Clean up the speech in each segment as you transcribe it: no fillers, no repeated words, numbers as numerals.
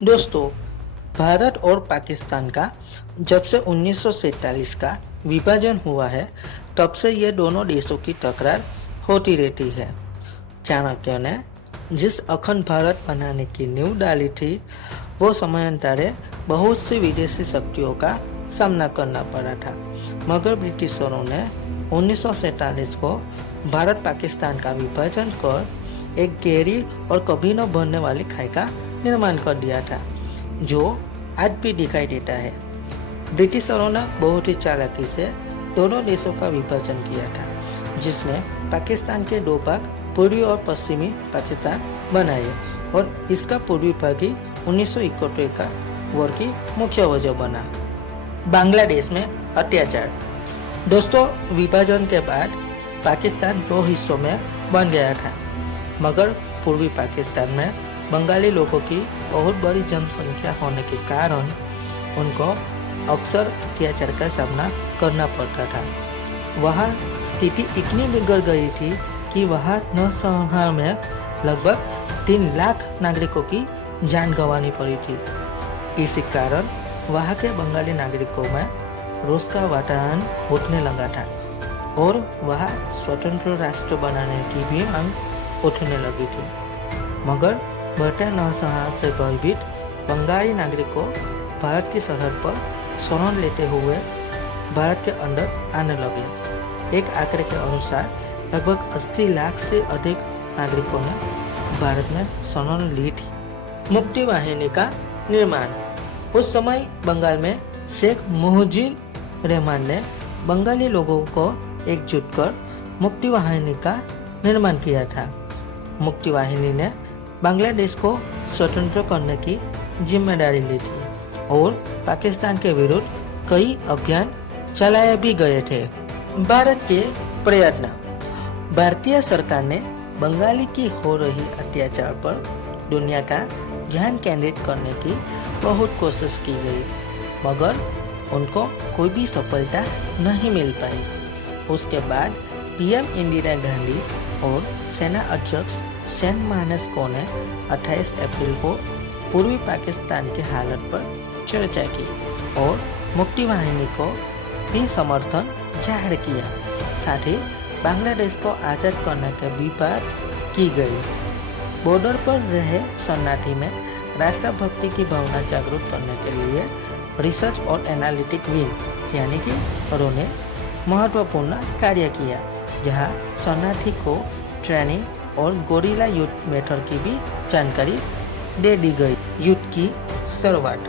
दोस्तों, भारत और पाकिस्तान का जब से 1947 का विभाजन हुआ है, तब से ये दोनों देशों की तकरार होती रहती है। चाणक्य ने जिस अखंड भारत बनाने की नींव डाली थी, वो समयांतरे बहुत सी विदेशी शक्तियों का सामना करना पड़ा था, मगर ब्रिटिशरों ने 1947 को भारत पाकिस्तान का विभाजन कर एक गहरी और कभी न भरने वाली खाई का निर्माण कर दिया था, जो आज भी दिखाई देता है। ब्रिटिशरों ने बहुत ही चालाकी से दोनों देशों का विभाजन किया था, जिसमें पाकिस्तान के दो भाग पूर्वी और पश्चिमी पाकिस्तान बनाए, और इसका पूर्वी भाग ही 1971 का वॉर की मुख्य वजह बना। बांग्लादेश में अत्याचार। दोस्तों, विभाजन के बाद पाकिस्तान दो हिस्सों में बन गया था, मगर पूर्वी पाकिस्तान में बंगाली लोगों की बहुत बड़ी जनसंख्या होने के कारण उनको अक्सर अत्याचार का सामना करना पड़ता था। वहाँ स्थिति इतनी बिगड़ गई थी कि वहाँ नरसंहार में लगभग 3 लाख नागरिकों की जान गंवानी पड़ी थी। इसी कारण वहाँ के बंगाली नागरिकों में रोष का वातावरण उठने लगा था, और वहाँ स्वतंत्र राष्ट्र बनाने की भी मांग उठने लगी थी। मगर बढ़ते नरसंहार से भयभीत बंगाली नागरिकों भारत की सरहद पर शरण लेते हुए भारत के अंदर आने लगे। एक आंकड़े के अनुसार लगभग 80 लाख से अधिक नागरिकों ने भारत में शरण ली थी। मुक्ति वाहिनी का निर्माण। उस समय बंगाल में शेख मुजीबुर रहमान ने बंगाली लोगों को एकजुट कर मुक्ति वाहिनी का निर्माण किया था। मुक्ति वाहिनी ने बांग्लादेश को स्वतंत्र करने की जिम्मेदारी ली थी, और पाकिस्तान के विरुद्ध कई अभियान चलाए भी गए थे। भारत के प्रयत्न। भारतीय सरकार ने बंगाली की हो रही अत्याचार पर दुनिया का ध्यान केंद्रित करने की बहुत कोशिश की गई, मगर उनको कोई भी सफलता नहीं मिल पाई। उसके बाद पीएम इंदिरा गांधी और सेना अध्यक्ष सेन मानेस्को ने 28 अप्रैल को पूर्वी पाकिस्तान की हालत पर चर्चा की और मुक्ति वाहिनी को भी समर्थन जाहिर किया। साथ ही बांग्लादेश को आज़ाद करने की भी बात की गई। बॉर्डर पर रहे शरणार्थी में राष्ट्रभक्ति की भावना जागरूक करने के लिए रिसर्च और एनालिटिक विंग यानी कि उन्होंने महत्वपूर्ण कार्य किया, जहां शरणार्थी को ट्रेनिंग और गोरिल्ला युद्ध मेथड की भी जानकारी दे दी गई। युद्ध की शुरुआत।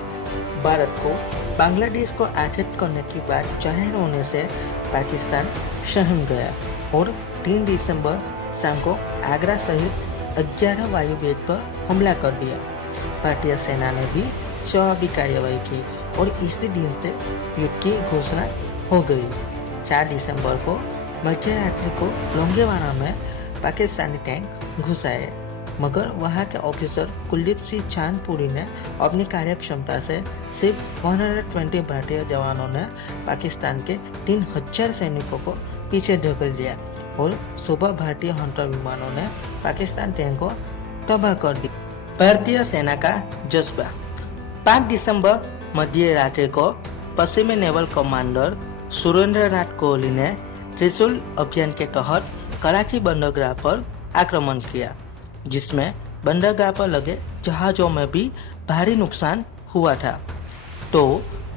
भारत को बांग्लादेश को आज़ाद करने की बात जाहिर होने से पाकिस्तान सहम गया और 3 दिसंबर शाम को आगरा सहित 11 वायुभेद पर हमला कर दिया। भारतीय सेना ने भी जवाबी कार्यवाही की और इसी दिन से युद्ध की घोषणा हो गई। 4 दिसंबर को मध्यरात्रि को लोंगेवाला में पाकिस्तानी टैंक घुसाए, मगर वहां के ऑफिसर कुलदीप सिंह चांदपुरी ने अपनी कार्यक्षमता से सिर्फ 120 भारतीय जवानों ने पाकिस्तान के 3000 सैनिकों को पीछे धकेल दिया, और 16 भारतीय हंटर विमानों ने पाकिस्तान टैंक को तबाह कर दिया। भारतीय सेना का जज्बा। 5 दिसंबर मध्य रात्रि को पश्चिमी नेवल कमांडर सुरेंद्र नाथ कोहली ने त्रिशूल अभियान के तहत कराची बंदरगाह पर आक्रमण किया, जिसमें बंदरगाह पर लगे जहाजों में भी भारी नुकसान हुआ था। तो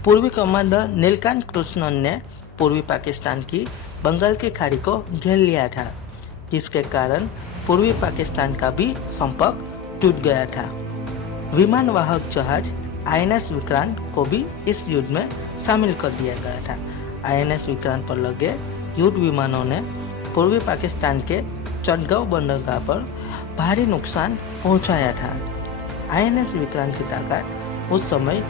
पूर्वी कमांडर नीलकांत कृष्णन ने पूर्वी पाकिस्तान की बंगाल की खाड़ी को घेर लिया था, जिसके कारण पूर्वी पाकिस्तान का भी संपर्क टूट गया था। विमान वाहक जहाज आईएनएस विक्रांत को भी इस युद्ध में शामिल कर दिया गया था। आईएनएस विक्रांत पर लगे युद्ध विमानों ने पूर्वी पाकिस्तान के चटगांव बंदरगाह पर भारी नुकसान पहुंचाया था। आईएनएस विक्रांत की ताकत उस समय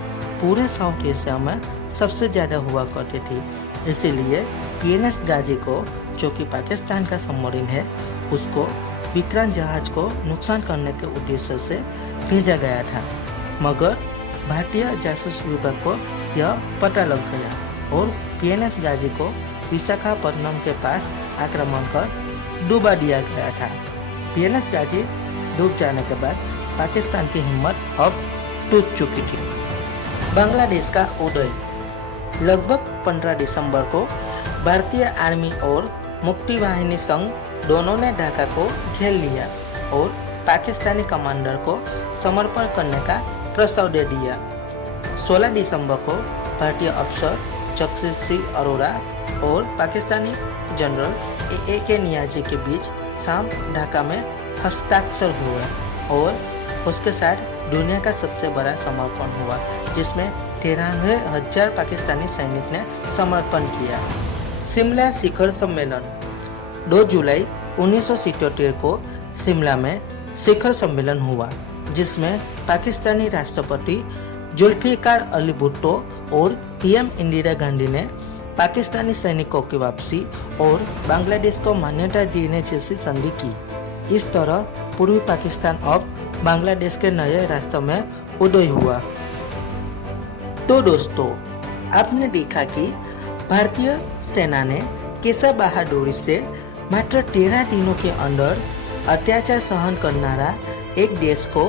पूरे साउथ एशिया में सबसे ज्यादा हुआ करती थी, इसीलिए पीएनएस गाजी को, जो कि पाकिस्तान का सबमरीन है, उसको विक्रांत जहाज को नुकसान करने के उद्देश्य से भेजा गया था, मगर भारतीय जासूस विभाग को यह पता लग गया और पीएनएस गाजी को विशाखापट्टनम के पास आक्रमण कर डुबा दिया गया था। पीएनएस गाजी डूब जाने के बाद पाकिस्तान की हिम्मत अब टूट चुकी थी। बांग्लादेश का उदय लगभग 15 दिसंबर को भारतीय आर्मी और मुक्ति वाहिनी संघ दोनों ने ढाका को घेर लिया और पाकिस्तानी कमांडर को समर्पण करने का प्रस्ताव दे दिया। 16 दिसंबर को भारतीय अफसर जगजीत सिंह अरोड़ा और पाकिस्तानी जनरल ए.के. नियाज़ी के बीच शाम ढाका में हस्ताक्षर हुआ और उसके साथ दुनिया का सबसे बड़ा समर्पण हुआ, जिसमें 93,000 पाकिस्तानी सैनिक ने समर्पण किया। शिमला शिखर सम्मेलन 2 जुलाई 1977 को शिमला में शिखर सम्मेलन हुआ, जिसमें पाकिस्तानी राष्ट्रपति जुल्फिकार अली भुट्टो और पीएम इंदिरा गांधी ने पाकिस्तानी सैनिकों की वापसी और बांग्लादेश को मान्यता देने जैसी संधि की। इस तरह पूर्वी पाकिस्तान अब बांग्लादेश के नए रास्ते में उदय हुआ। तो दोस्तों, आपने देखा कि भारतीय सेना ने कैसे बहादुरी से मात्र 13 दिनों के अंदर अत्याचार सहन करनारा एक देश को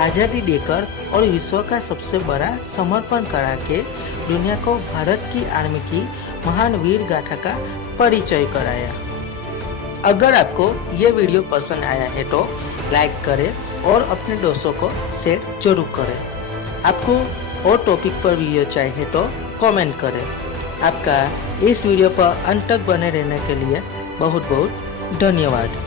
आज़ादी देकर और विश्व का सबसे बड़ा समर्पण करा के दुनिया को भारत की आर्मी की महान वीर गाथा का परिचय कराया। अगर आपको ये वीडियो पसंद आया है तो लाइक करें और अपने दोस्तों को शेयर जरूर करें। आपको और टॉपिक पर वीडियो चाहिए तो कमेंट करें। आपका इस वीडियो पर अंत तक बने रहने के लिए बहुत बहुत धन्यवाद।